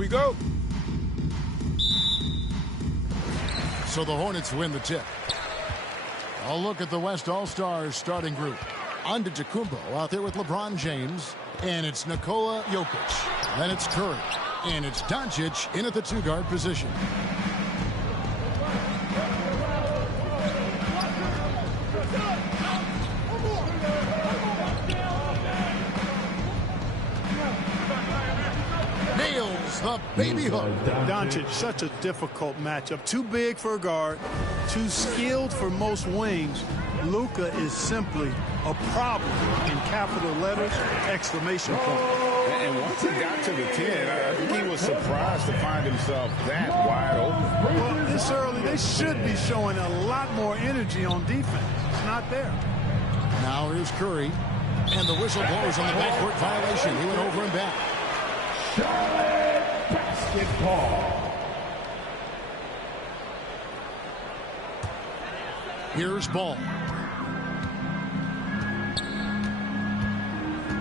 we go. So the Hornets win the tip. A look at the West All-Stars starting group. Antetokounmpo out there with LeBron James. And it's Nikola Jokic. Then it's Curry. And it's Doncic in at the two-guard position. Nails the baby hook. Doncic, such a difficult matchup. Too big for a guard, too skilled for most wings. Luka is simply a problem in capital letters, exclamation point. And once he got to the 10, I think he was surprised to find himself that wide open. Well, this early, they should be showing a lot more energy on defense. It's not there. Now here's Curry. And the whistle blows on the backcourt violation. He went over and back. Charlotte basketball. Here's Ball.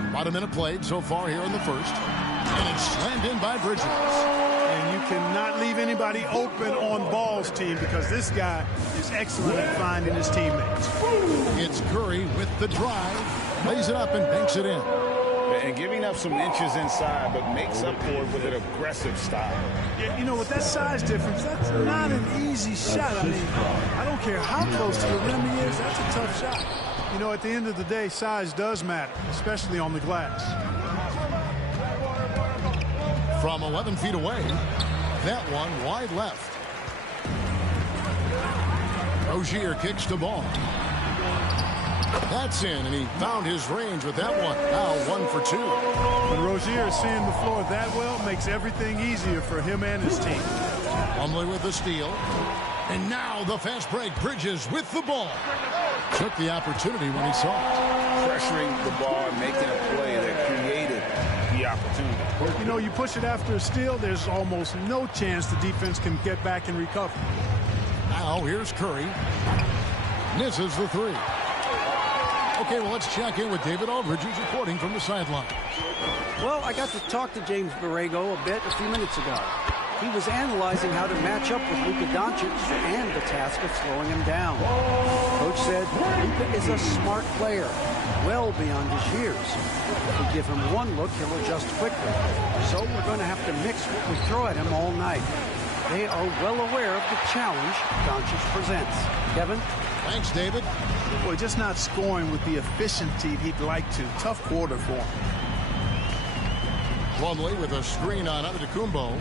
About a minute played so far here in the first. And it's slammed in by Bridges. And you cannot leave anybody open on Ball's team because this guy is excellent at finding his teammates. It's Curry with the drive. Lays it up and banks it in. And giving up some inches inside, but makes up for it with an aggressive style. Yeah, you know, with that size difference, that's not an easy shot. I mean, I don't care how close to the rim he is, that's a tough shot. You know, at the end of the day, size does matter, especially on the glass. From 11 feet away, that one wide left. Rozier kicks the ball. That's in, and he found his range with that one. Now 1 for 2. When Rozier is seeing the floor that well, makes everything easier for him and his team. Plumlee with the steal. And now the fast break. Bridges with the ball. Took the opportunity when he saw it. Pressuring the ball and making a play that created the opportunity. You know, you push it after a steal, there's almost no chance the defense can get back and recover. Now here's Curry. Misses the three. Okay, well, let's check in with David Aldridge, who's reporting from the sideline. Well, I got to talk to James Borrego a bit a few minutes ago. He was analyzing how to match up with Luka Doncic and the task of slowing him down. Coach said Luka is a smart player, well beyond his years. If we give him one look, he'll adjust quickly. So we're going to have to mix what we throw at him all night. They are well aware of the challenge Doncic presents. Kevin? Thanks, David. Boy, just not scoring with the efficiency he'd like to. Tough quarter for him. Plumlee with a screen on Antetokounmpo.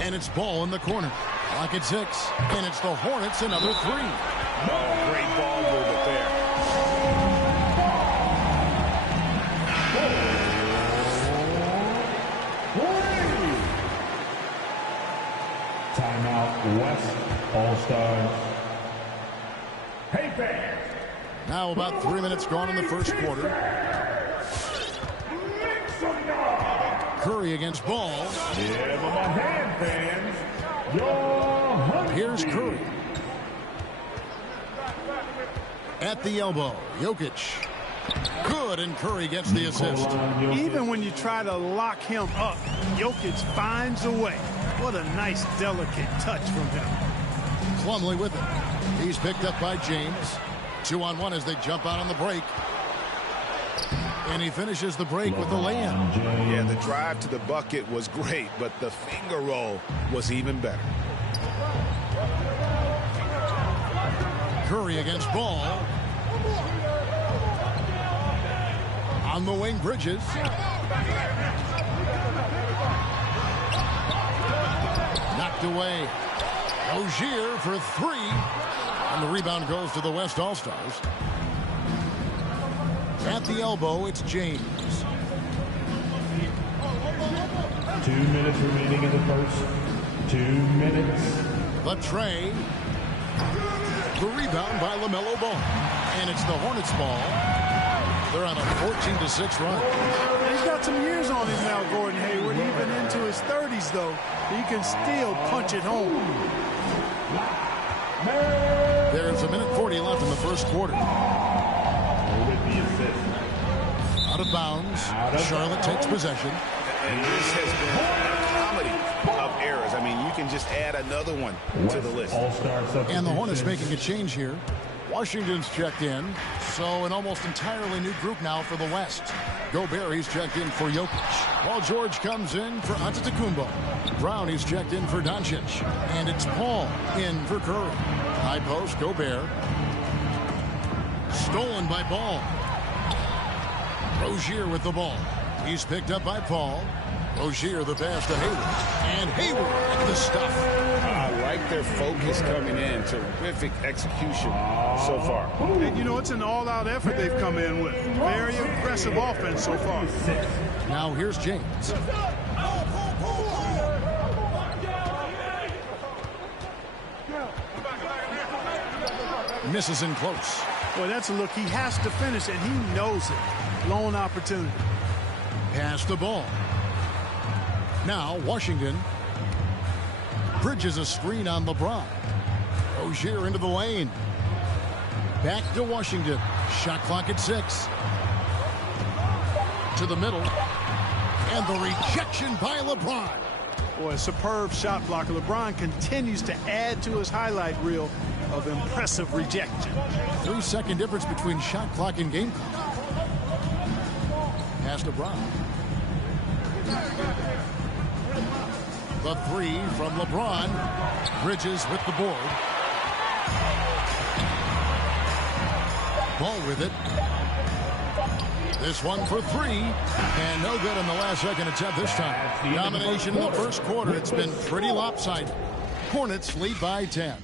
And it's Ball in the corner. Clock at 6. And it's the Hornets, another 3. Oh, great ball movement there. Timeout, West All-Stars. Hey, fans. Now about 3 minutes gone in the first quarter. Curry against Ball. Give them a hand, fans. Your Here's Curry. At the elbow, Jokic. Good, and Curry gets the assist. Even when you try to lock him up, Jokic finds a way. What a nice, delicate touch from him. Plumlee with it. He's picked up by James. 2-on-1 as they jump out on the break. And he finishes the break with the lay-in. Yeah, the drive to the bucket was great, but the finger roll was even better. Curry against Ball. On the wing, Bridges. Knocked away. Rozier for 3. And the rebound goes to the West All-Stars. At the elbow, it's James. 2 minutes remaining in the first. 2 minutes. The tray. The rebound by LaMelo Ball. And it's the Hornets ball. They're on a 14-6 run. He's got some years on him now, Gordon Hayward. Even into his 30s, though, he can still punch it home. There's a minute 40 left in the first quarter. With the assist. Out of bounds. Charlotte takes possession. And this has been a comedy of errors. I mean, you can just add another one to the list. And the Hornets making a change here. Washington's checked in, so an almost entirely new group now for the West. Gobert, he's checked in for Jokic. Paul George comes in for Antetokounmpo. Brown, he's checked in for Doncic. And it's Paul in for Curry. High post, Gobert. Stolen by Ball. Rozier with the ball. He's picked up by Paul. Rozier the pass to Hayward. And Hayward with the stuff. I like their focus coming in. Terrific execution so far. And, you know, it's an all-out effort they've come in with. Very aggressive offense so far. Now here's James. Misses in close. Boy, that's a look he has to finish, and he knows it. Lone opportunity. Pass the ball. Now Washington bridges a screen on LeBron. Rozier into the lane. Back to Washington. Shot clock at 6. To the middle. And the rejection by LeBron. Boy, a superb shot blocker. LeBron continues to add to his highlight reel of impressive rejection. 3-second difference between shot clock and game clock. Pass to Brown. The 3 from LeBron. Bridges with the board. Ball with it. This one for 3. And no good on the last second attempt this time. Domination in the first quarter. It's been pretty lopsided. Hornets lead by 10.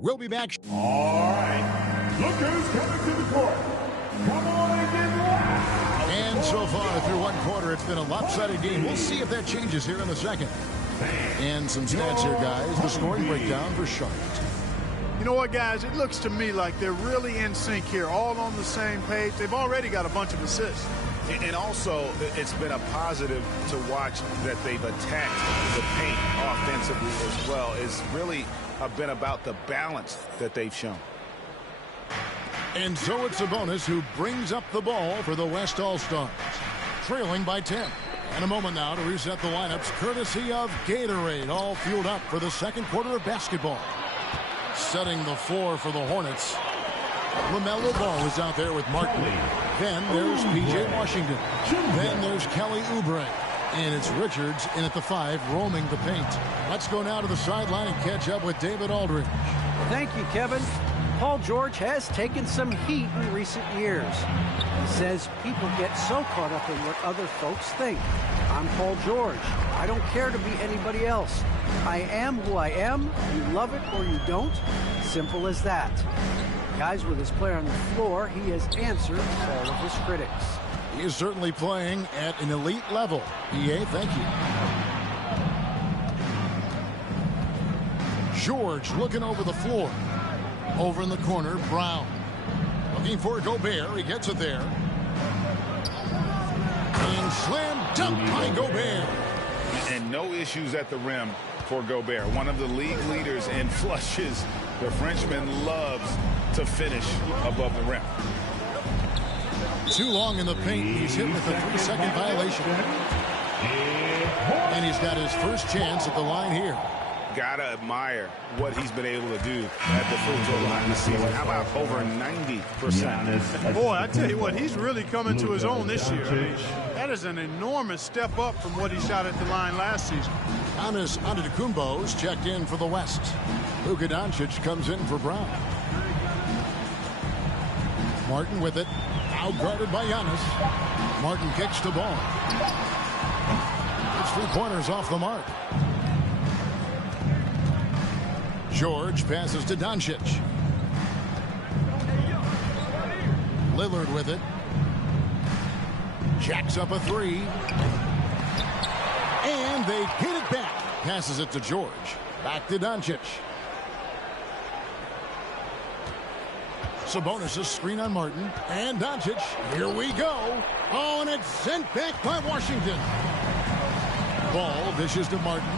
We'll be back. All right. Look who's coming to the court. Come on and get loud. And so far through one quarter, it's been a lopsided game. We'll see if that changes here in the second. And some stats here, guys. The scoring breakdown for Charlotte. You know what, guys? It looks to me like they're really in sync here, all on the same page. They've already got a bunch of assists. And also, it's been a positive to watch that they've attacked the paint offensively as well. It's really been about the balance that they've shown. And so it's Sabonis who brings up the ball for the West All-Stars. Trailing by 10. And a moment now to reset the lineups, courtesy of Gatorade, all fueled up for the second quarter of basketball. Setting the floor for the Hornets. LaMelo Ball is out there with Martin. Then there's P.J. Washington. Then there's Kelly Oubre. And it's Richards in at the 5, roaming the paint. Let's go now to the sideline and catch up with David Aldridge. Thank you, Kevin. Paul George has taken some heat in recent years. He says people get so caught up in what other folks think. I'm Paul George. I don't care to be anybody else. I am who I am. You love it or you don't. Simple as that. Guys, with his player on the floor, he has answered all of his critics. He is certainly playing at an elite level. EA, thank you. George looking over the floor. Over in the corner, Brown. Looking for Gobert. He gets it there. And slam dunk by Gobert. And no issues at the rim for Gobert. One of the league leaders in flushes. The Frenchman loves to finish above the rim. Too long in the paint. He's hit with a 3-second violation. And he's got his first chance at the line here. Gotta admire what he's been able to do at the free throw line this season. How about over 90%? Boy, I tell you what, he's really coming to his own this year. I mean, that is an enormous step up from what he shot at the line last season. Giannis Antetokounmpo's checked in for the West. Luka Doncic comes in for Brown. Martin with it. Out guarded by Giannis. Martin kicks the ball. It's 3 pointers off the mark. George passes to Doncic. Lillard with it. Jacks up a 3. And they get it back. Passes it to George. Back to Doncic. Sabonis' screen on Martin. And Doncic. Here we go. Oh, and it's sent back by Washington. Ball dishes to Martin.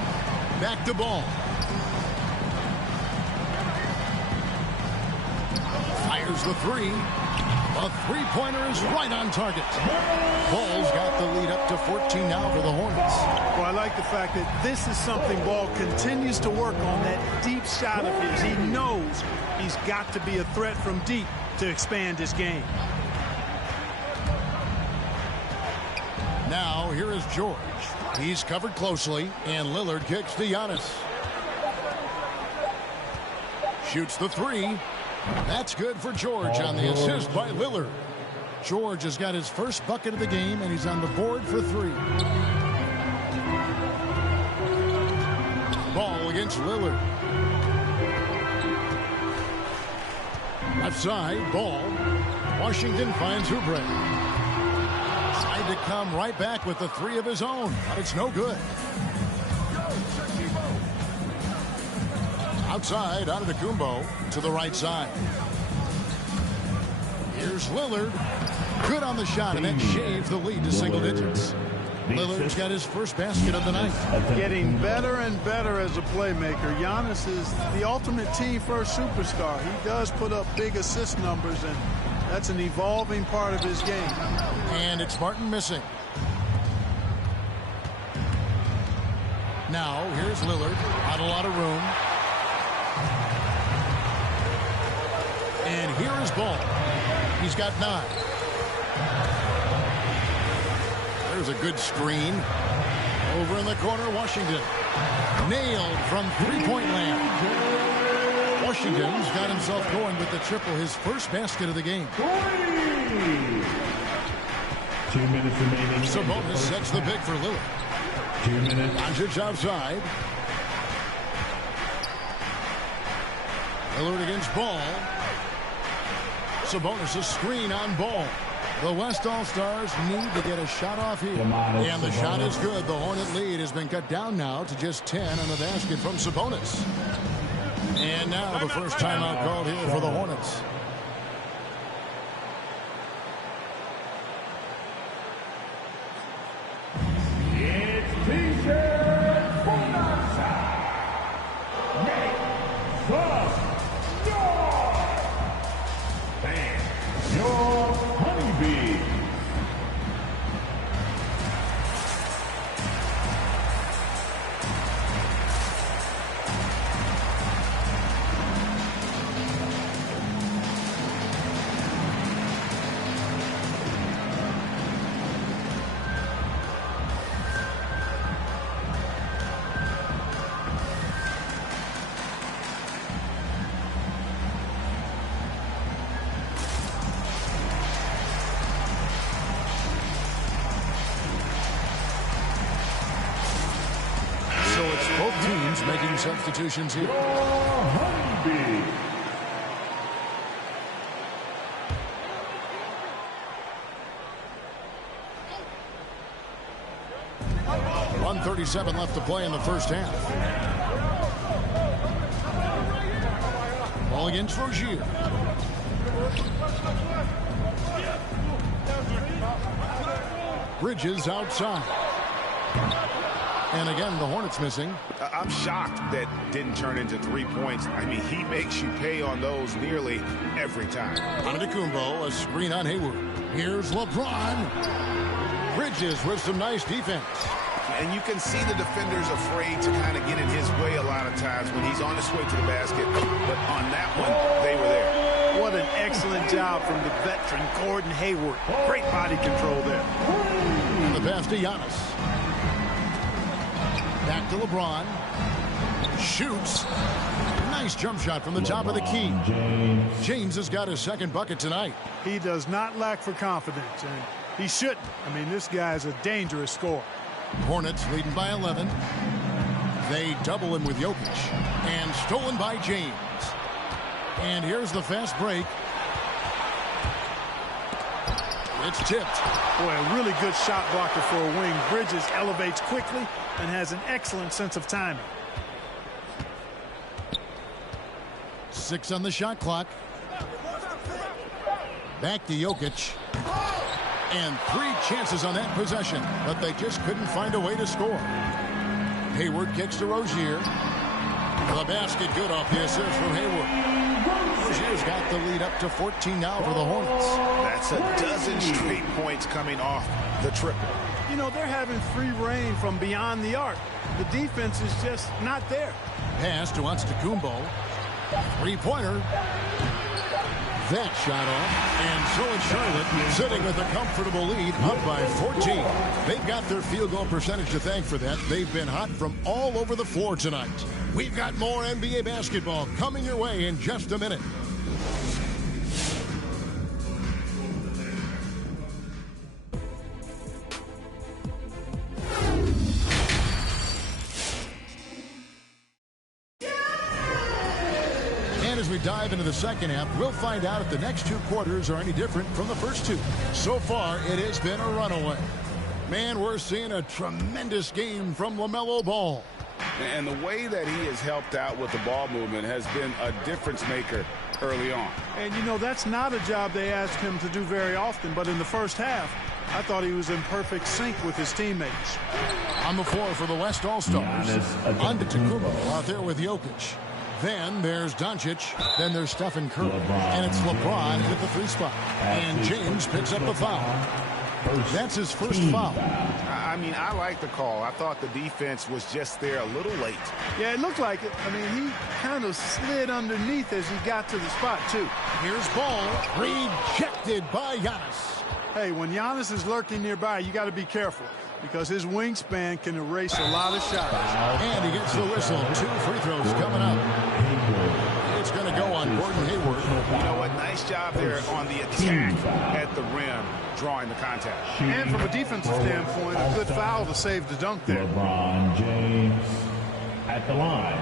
Back to Ball. Fires the 3. A three-pointer is right on target. Ball's got the lead up to 14 now for the Hornets. Well, I like the fact that this is something Ball continues to work on, that deep shot of his. He knows he's got to be a threat from deep to expand his game. Now, here is George. He's covered closely, and Lillard kicks to Giannis. Shoots the three. That's good for George on the assist by Lillard. George has got his first bucket of the game, and he's on the board for three. Ball against Lillard. Left side, Ball. Washington finds Oubre. Tried to come right back with the three of his own, but it's no good. Outside, Antetokounmpo to the right side. Here's Lillard. Good on the shot, and that shaves the lead to single digits. Lillard's got his first basket of the night. Getting better and better as a playmaker. Giannis is the ultimate team-first superstar. He does put up big assist numbers, and that's an evolving part of his game. And it's Martin missing. Now, here's Lillard. Not a lot of room. And here is Ball. He's got 9. There's a good screen. Over in the corner, Washington. Nailed from three-point land. Washington's got himself going with the triple, his first basket of the game. 2 minutes remaining. Sabonis sets the pick for Lillard. 2 minutes. Doncic outside. Lillard against Ball. Sabonis a screen on Ball. The West All-Stars need to get a shot off here. And the shot is good. The Hornet lead has been cut down now to just 10 on the basket from Sabonis. And now the first timeout called here for the Hornets. It's TJ Bonanza. Make the North. And your Honeybee. Making substitutions here. Honeybee. 1:37 left to play in the first half. Ball against Rozier. Bridges outside. And again, the Hornets missing. I'm shocked that didn't turn into 3 points. I mean, he makes you pay on those nearly every time. Antetokounmpo, a screen on Hayward. Here's LeBron. Bridges with some nice defense. And you can see the defenders afraid to kind of get in his way a lot of times when he's on his way to the basket. But on that one, they were there. What an excellent job from the veteran Gordon Hayward. Great body control there. And the pass to Giannis. Back to LeBron. Shoots. Nice jump shot from the top of the key. James has got his second bucket tonight. He does not lack for confidence, and he shouldn't. I mean, this guy's a dangerous scorer. Hornets leading by 11. They double him with Jokic. And stolen by James. And here's the fast break. It's tipped. Boy, a really good shot blocker for a wing. Bridges elevates quickly and has an excellent sense of timing. 6 on the shot clock. Back to Jokic. And 3 chances on that possession, but they just couldn't find a way to score. Hayward kicks to Rozier. The basket good off the assist from Hayward. Rozier's got the lead up to 14 now for the Hornets. That's a dozen straight points coming off the triple. You know, they're having free reign from beyond the arc. The defense is just not there. Pass to Antetokounmpo. Three-pointer. That shot off. And so it's Charlotte sitting with a comfortable lead, up by 14. They've got their field goal percentage to thank for that. They've been hot from all over the floor tonight. We've got more NBA basketball coming your way in just a minute. As we dive into the second half, we'll find out if the next two quarters are any different from the first two. So far, it has been a runaway. Man, we're seeing a tremendous game from LaMelo Ball. And the way that he has helped out with the ball movement has been a difference maker early on. And, you know, that's not a job they ask him to do very often. But in the first half, I thought he was in perfect sync with his teammates. On the floor for the West All-Stars, Antetokounmpo out there with Jokic. Then there's Doncic. Then there's Stephen Curry. And it's LeBron at the three spot. And James picks up the foul. That's his first foul. I mean, I like the call. I thought the defense was just there a little late. Yeah, it looked like it. I mean, he kind of slid underneath as he got to the spot, too. Here's Ball. Rejected by Giannis. Hey, when Giannis is lurking nearby, you got to be careful, because his wingspan can erase a lot of shots. And he gets the whistle. 2 free throws coming up. It's going to go on Gordon Hayward. You know what? Nice job there on the attack at the rim, drawing the contact. And from a defensive standpoint, a good foul to save the dunk there. LeBron James at the line.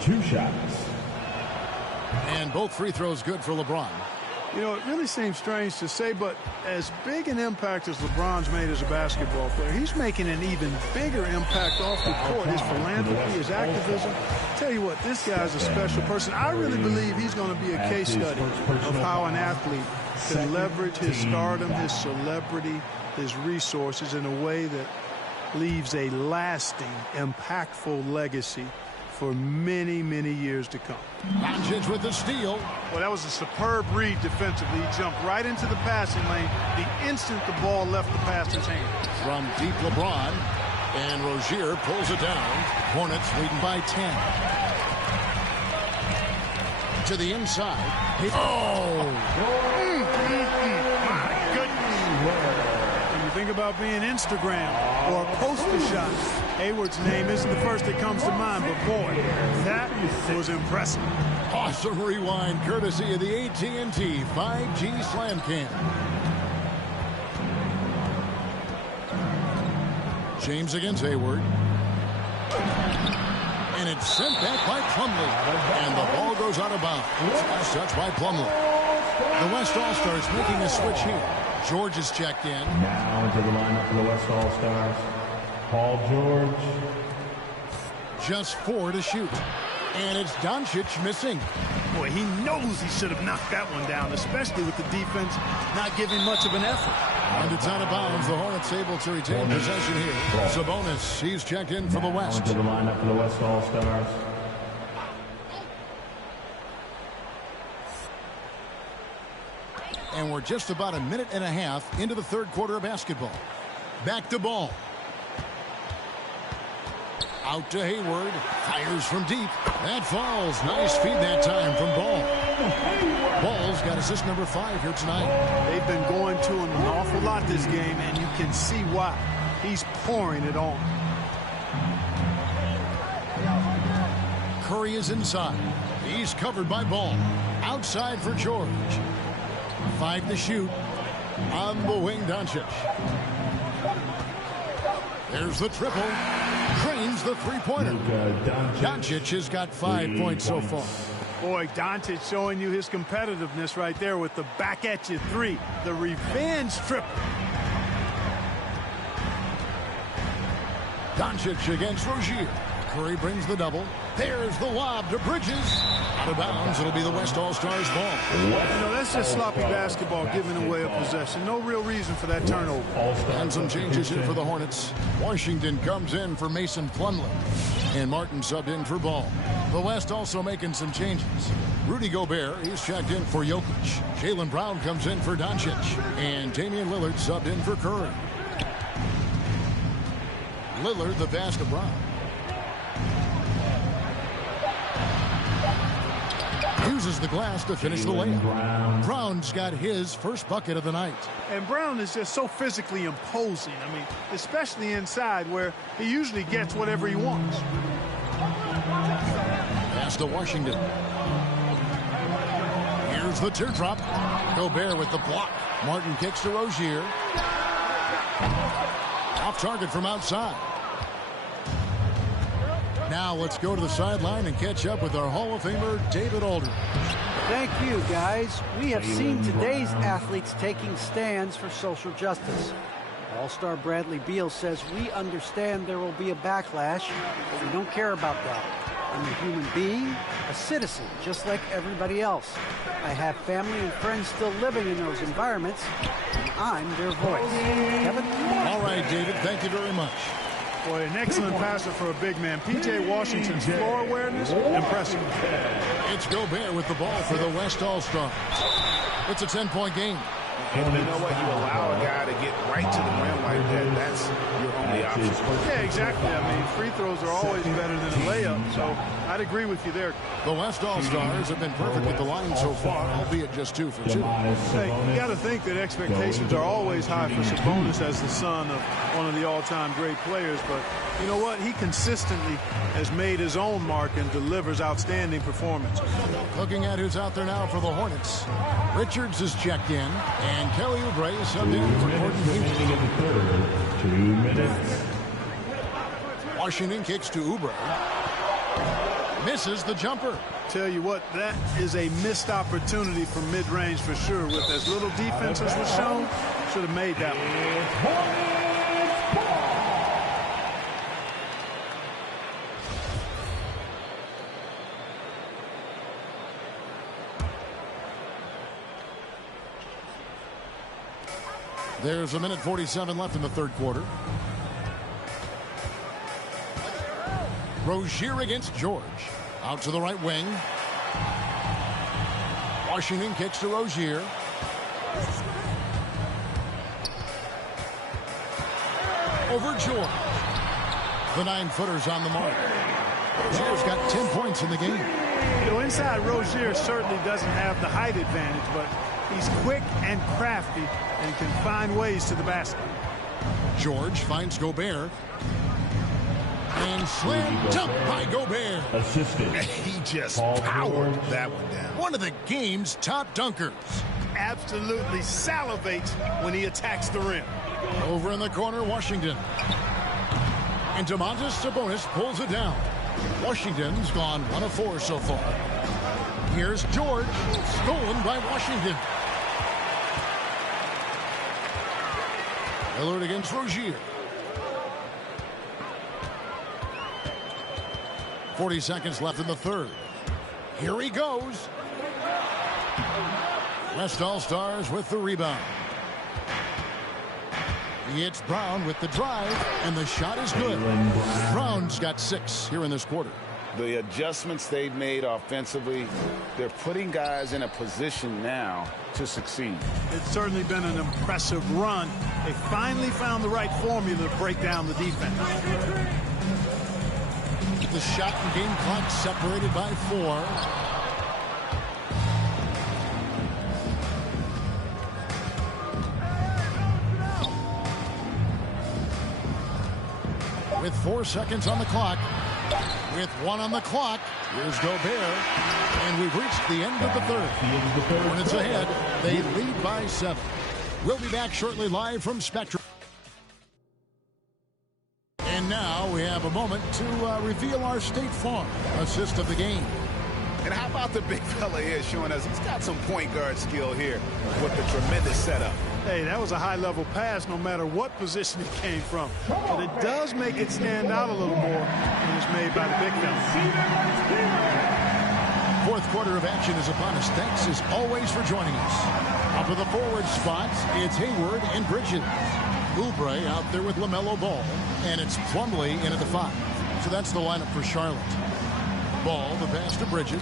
2 shots. And both free throws good for LeBron. You know, it really seems strange to say, but as big an impact as LeBron's made as a basketball player, he's making an even bigger impact off the court. His philanthropy, his activism. Tell you what, this guy's a special person. I really believe he's going to be a case study of how an athlete can leverage his stardom, his celebrity, his resources in a way that leaves a lasting, impactful legacy for many, many years to come. Doncic with the steal. Well, that was a superb read defensively. He jumped right into the passing lane the instant the ball left the passer's hand. From deep, LeBron. And Rozier pulls it down. Hornets leading by 10. To the inside. My goodness. When you think about being Instagram or poster shots, Hayward's name isn't the first that comes to mind, but boy, that was impressive. Awesome rewind courtesy of the AT&T 5G Slam Cam. James against Hayward. And it's sent back by Plumlee. And the ball goes out of bounds. Last touch by Plumlee. The West All-Stars making a switch here. George is checked in. Now into the lineup for the West All-Stars. Paul George. Just 4 to shoot. And it's Doncic missing. Boy, he knows he should have knocked that one down, especially with the defense not giving much of an effort. And it's out of bounds. The Hornets able to retain possession here. Sabonis, he's checked in for the West. Into the lineup for the West All-Stars. And we're just about a minute and a half into the third quarter of basketball. Back to Ball. Out to Hayward. Fires from deep. That falls. Nice feed that time from Ball. Ball's got assist number 5 here tonight. They've been going to him an awful lot this game, and you can see why. He's pouring it on. Curry is inside. He's covered by Ball. Outside for George. 5 to shoot. On the wing, Doncic. There's the triple. Drains the three-pointer. Doncic has got 5 points so far. Boy, Doncic showing you his competitiveness right there with the back-at-you 3. The revenge triple. Doncic against Rozier. Curry brings the double. There's the lob to Bridges. Out of bounds. It'll be the West All-Stars ball. That's just sloppy basketball, giving away a possession. No real reason for that turnover. And some changes in for the Hornets. Washington comes in for Mason Plumlee. And Martin subbed in for Ball. The West also making some changes. Rudy Gobert, he's checked in for Jokic. Jaylen Brown comes in for Doncic. And Damian Lillard subbed in for Curry. Lillard the pass to Brown. Uses the glass to finish the layup. Brown's got his first bucket of the night. And Brown is just so physically imposing. I mean, especially inside where he usually gets whatever he wants. Pass to Washington. Here's the teardrop. Gobert with the block. Martin kicks to Rozier. Off target from outside. Now let's go to the sideline and catch up with our Hall of Famer, David Aldridge. Thank you, guys. We have seen today's athletes taking stands for social justice. All-Star Bradley Beal says, we understand there will be a backlash, but we don't care about that. I'm a human being, a citizen, just like everybody else. I have family and friends still living in those environments, and I'm their voice. Kevin? All right, David, thank you very much. Boy, an excellent passer for a big man. P.J. Washington's floor awareness, impressive. It's Gobert with the ball for the West All-Stars. It's a 10-point game. And you know what? You allow a guy to get right to the rim like that. That's your only option. Yeah, exactly. I mean, free throws are always better than a layup, so I'd agree with you there. The West All-Stars have been perfect at the line so far, albeit just 2 for 2. Hey, you got to think that expectations are always high for Sabonis as the son of one of the all-time great players, but you know what? He consistently has made his own mark and delivers outstanding performance. Looking at who's out there now for the Hornets. Richards is checked in, and Kelly Oubre is subbed in for Gordon Hayward. 2 minutes. Washington kicks to Oubre. Misses the jumper. Tell you what, that is a missed opportunity from mid-range for sure. With as little defense as was shown, should have made that one. There's a minute 47 left in the third quarter. Rozier against George. Out to the right wing. Washington kicks to Rozier. Over George. The 9-footer's on the mark. Rozier's got 10 points in the game. You know, inside Rozier certainly doesn't have the height advantage, but he's quick and crafty and can find ways to the basket. George finds Gobert. And slam dunk by Gobert. Assistant. He just powered that one down. One of the game's top dunkers. Absolutely salivates when he attacks the rim. Over in the corner, Washington. And Domantas Sabonis pulls it down. Washington's gone 1 of 4 so far. Here's George, stolen by Washington. Lillard against Rozier. 40 seconds left in the third. Here he goes. West All-Stars with the rebound. It's Brown with the drive, and the shot is good. Brown's got 6 here in this quarter. The adjustments they've made offensively, they're putting guys in a position now to succeed. It's certainly been an impressive run. They finally found the right formula to break down the defense. The shot and game clock separated by 4. With 4 seconds on the clock, with 1 on the clock, here's Gobert, and we've reached the end of the third. Hornets ahead, they lead by 7. We'll be back shortly live from Spectrum. And now we have a moment to reveal our State Farm assist of the game. And how about the big fella here showing us he's got some point guard skill here with the tremendous setup. Hey, that was a high-level pass no matter what position it came from. But it does make it stand out a little more when it's made by the big fella. Fourth quarter of action is upon us. Thanks as always for joining us. Up to the forward spots, it's Hayward and Bridges. Oubre out there with LaMelo Ball. And it's Plumlee in at the 5. So that's the lineup for Charlotte. Ball, the pass to Bridges.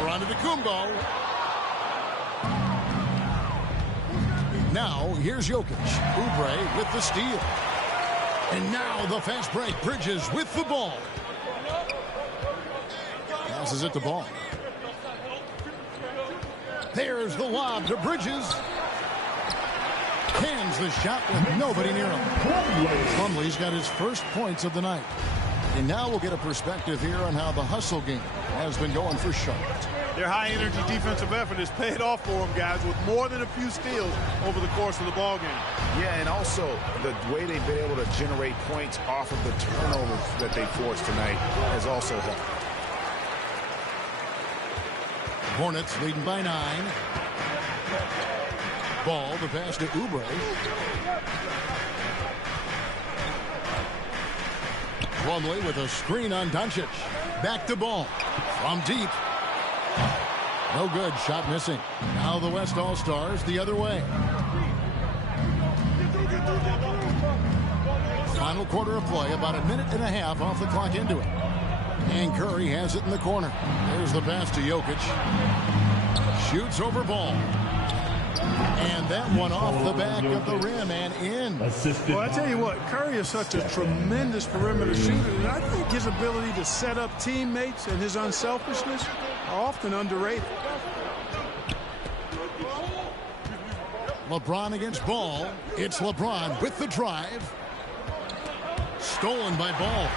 Over onto Kumbo. Now, here's Jokic. Oubre with the steal. And now the fast break. Bridges with the ball. Passes it to Ball. There's the lob to Bridges. Hands the shot with nobody near him. Plumlee's got his first points of the night. And now we'll get a perspective here on how the hustle game has been going for Charlotte. Their high-energy defensive effort has paid off for them, guys, with more than a few steals over the course of the ball game. Yeah, and also the way they've been able to generate points off of the turnovers that they forced tonight has also helped. Hornets leading by 9. Ball, the pass to Oubre. Plumlee with a screen on Doncic. Back to Ball. From deep. No good. Shot missing. Now the West All-Stars the other way. Final quarter of play. About a minute and a half off the clock into it. And Curry has it in the corner. There's the pass to Jokic. Shoots over Ball. And that one off the back of the rim and in. Well, I tell you what, Curry is such a tremendous perimeter shooter, and I think his ability to set up teammates and his unselfishness are often underrated. LeBron against Ball. It's LeBron with the drive. Stolen by Ball.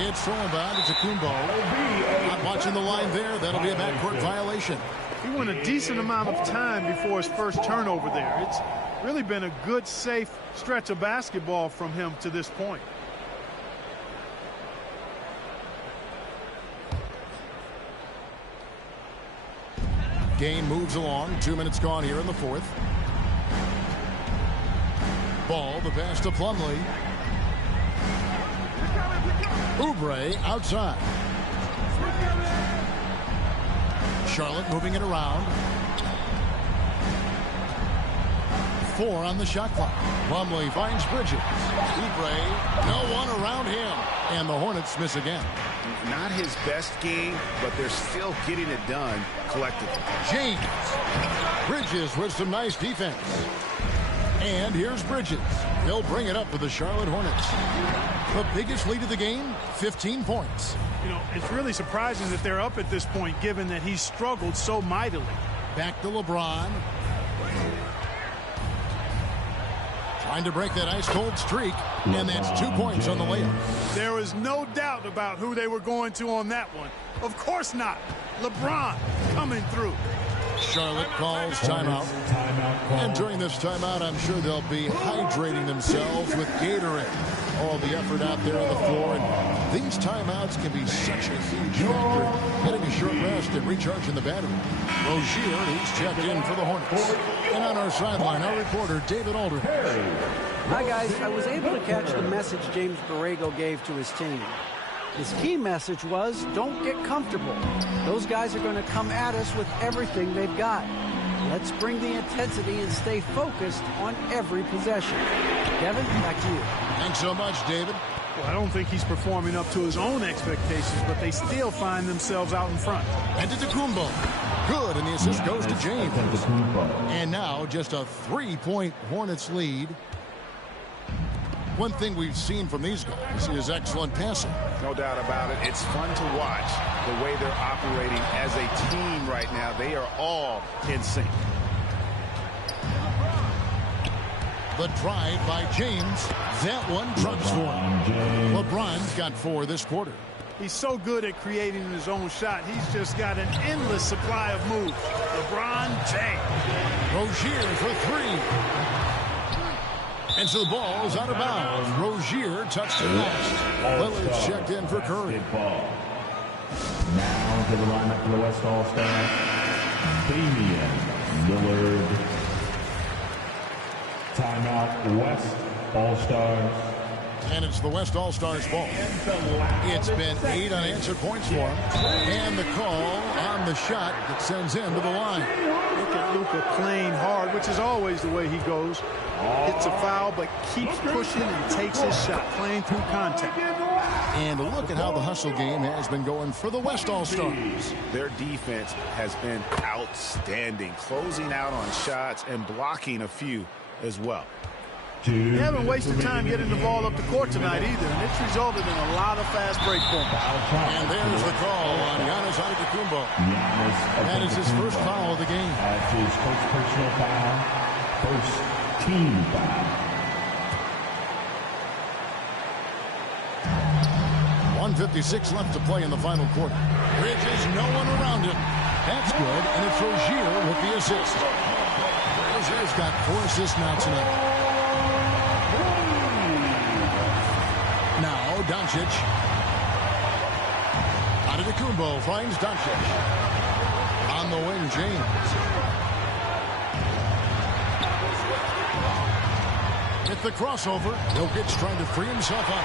It's thrown by Antetokounmpo. Not watching the line there. That'll be a backcourt violation. He went a decent amount of time before his first turnover there. It's really been a good, safe stretch of basketball from him to this point. Game moves along. 2 minutes gone here in the fourth. Ball, the pass to Plumlee. Oubre outside. Charlotte moving it around. 4 on the shot clock. Plumlee finds Bridges. Oubre, no one around him. And the Hornets miss again. Not his best game, but they're still getting it done collectively. James. Bridges with some nice defense. And here's Bridges. They'll bring it up for the Charlotte Hornets. The biggest lead of the game, 15 points. You know, it's really surprising that they're up at this point, given that he's struggled so mightily. Back to LeBron. Trying to break that ice-cold streak, and that's 2 points on the layup. There was no doubt about who they were going to on that one. Of course not. LeBron coming through. Charlotte calls timeout. And during this timeout, I'm sure they'll be hydrating themselves with Gatorade. All the effort out there on the floor. And these timeouts can be such a huge factor. Getting a short rest and recharging the battery. Rozier, who's checked in for the Hornets. And on our sideline, our reporter, David Aldridge. Hi, guys. I was able to catch the message James Borrego gave to his team. His key message was, don't get comfortable. Those guys are going to come at us with everything they've got. Let's bring the intensity and stay focused on every possession. Kevin, back to you. Thanks so much, David. Well, I don't think he's performing up to his own expectations, but they still find themselves out in front. And to Antetokounmpo. Good, and the assist goes to James. And now just a 3-point Hornets lead. One thing we've seen from these guys is excellent passing. No doubt about it. It's fun to watch the way they're operating as a team right now. They are all in sync. The drive by James. That one trucks for him. LeBron's got 4 this quarter. He's so good at creating his own shot. He's just got an endless supply of moves. LeBron James. Rozier for 3. And so the ball is out of bounds. Rozier touched it last. Lillard's checked in for Curry. Now to the lineup for the West All-Star, Damian Lillard. Timeout, West All-Stars. And it's the West All-Stars ball. It's been 8 unanswered points for him. And the call on the shot that sends him to the line. Look at Luka playing hard, which is always the way he goes. Hits a foul, but keeps pushing and takes his shot, playing through contact. And look at how the hustle game has been going for the West All-Stars. Their defense has been outstanding, closing out on shots and blocking a few as well. They haven't wasted time getting the ball up the court tonight either, and it's resulted in a lot of fast break points. And there's the call on Giannis Antetokounmpo. That is his first foul of the game. That's his first personal foul, first team foul. 1:56 left to play in the final quarter. Bridges, no one around him. That's good, and it's Rozier with the assist. Rozier's got 4 assists now tonight. Now, Doncic. Antetokounmpo finds Doncic. On the wing, James. With the crossover, Jokic trying to free himself up.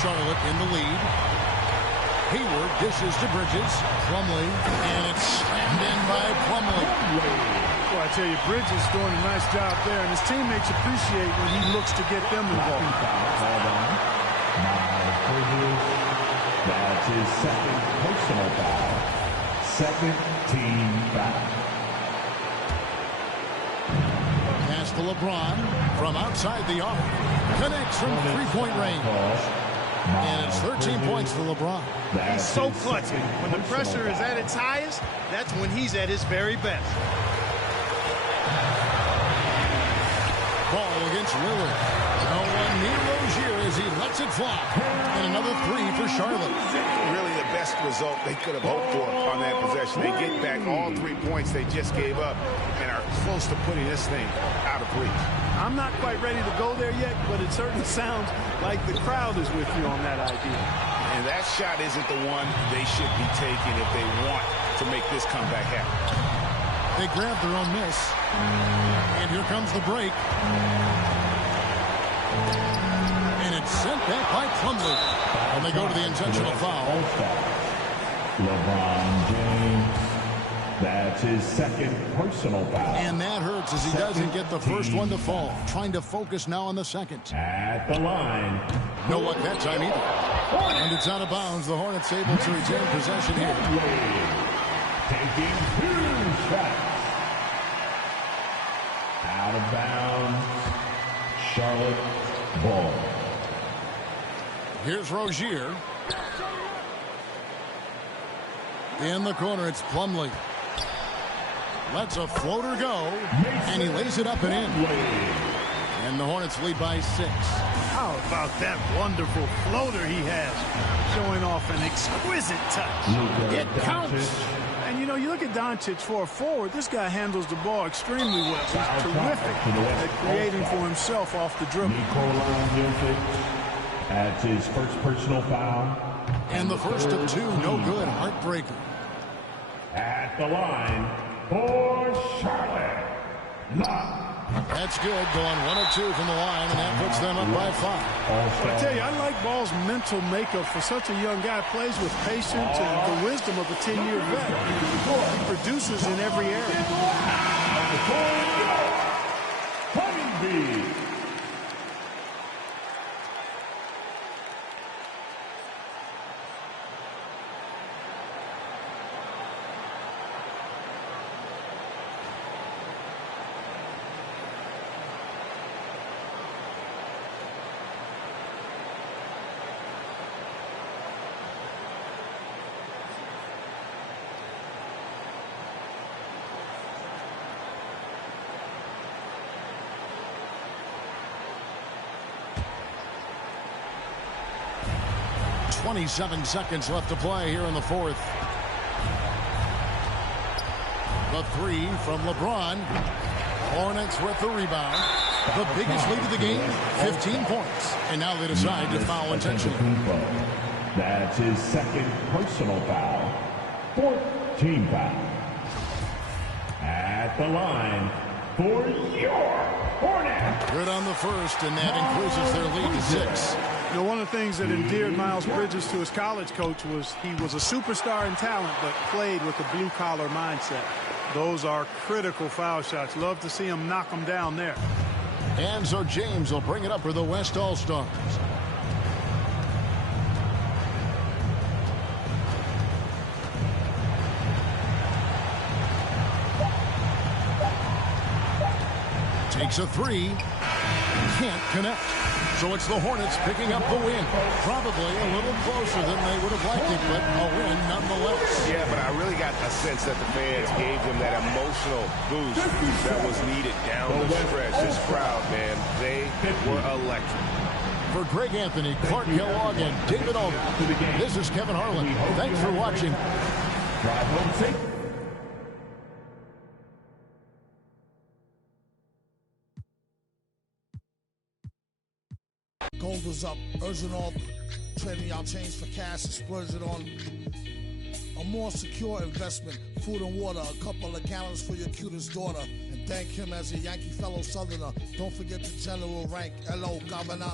Charlotte in the lead. Hayward dishes to Bridges. Plumlee, and it's slammed in by Plumlee. Well, I tell you, Bridges doing a nice job there, and his teammates appreciate when he looks to get them involved. That's his second personal foul. Second team foul. Pass to LeBron from outside the arc. Connects from three-point range. And it's 13 points to LeBron. He's so clutchy. When the pressure is at its highest, that's when he's at his very best. Ball against Lillard. No one near Rozier as he lets it fly. And another 3 for Charlotte. Really the best result they could have hoped for on that possession. They get back all 3 points they just gave up and are close to putting this thing out of reach. I'm not quite ready to go there yet, but it certainly sounds like the crowd is with you on that idea. And that shot isn't the one they should be taking if they want to make this comeback happen. They grab their own miss. And here comes the break. And it's sent back by Plumlee. And they go to the intentional foul. LeBron James. That's his second personal foul. And that hurts as he doesn't get the first one to fall. Trying to focus now on the second. At the line. No luck that time either. And it's out of bounds. The Hornets able to retain possession here. Taking 2 shots. Out of bounds. Charlotte ball. Here's Rozier. In the corner, it's Plumlee. Lets a floater go, and he lays it up and in. And the Hornets lead by 6. How about that wonderful floater he has, showing off an exquisite touch. It counts. And, you know, you look at Doncic for a forward, this guy handles the ball extremely well. He's terrific at creating for himself off the dribble. Nikola Jokic. That's his first personal foul. And the first of 2, no good. Heartbreaker. At the line for Charlotte. That's good. Going 1 of 2 from the line, and that puts them up by 5. But I tell you, I like Ball's mental makeup for such a young guy. Plays with patience and the wisdom of a 10-year vet. He produces in every area. Honeybee. .27 seconds left to play here in the 4th. The 3 from LeBron. Hornets with the rebound. The biggest lead of the game, 15 points. And now they decide to foul intentionally. That's his second personal foul. 4th team foul. At the line for your Hornets. Good on the first, and that increases their lead to 6. You know, one of the things that endeared Miles Bridges to his college coach was he was a superstar in talent, but played with a blue-collar mindset. Those are critical foul shots. Love to see him knock them down there. And so James will bring it up for the West All-Stars. Takes a 3. Can't connect. So it's the Hornets picking up the win. Probably a little closer than they would have liked it, but a win nonetheless. Yeah, but I really got a sense that the fans gave them that emotional boost that was needed down the stretch. This crowd, man, they were electric. For Greg Anthony, Clark Kellogg, and David Aldridge, this is Kevin Harlan. Thanks for watching. Gold was up, urging all trading y'all change for cash and splurge it on a more secure investment, food and water, a couple of gallons for your cutest daughter, and thank him as a Yankee fellow Southerner. Don't forget the general rank, L.O. Governor.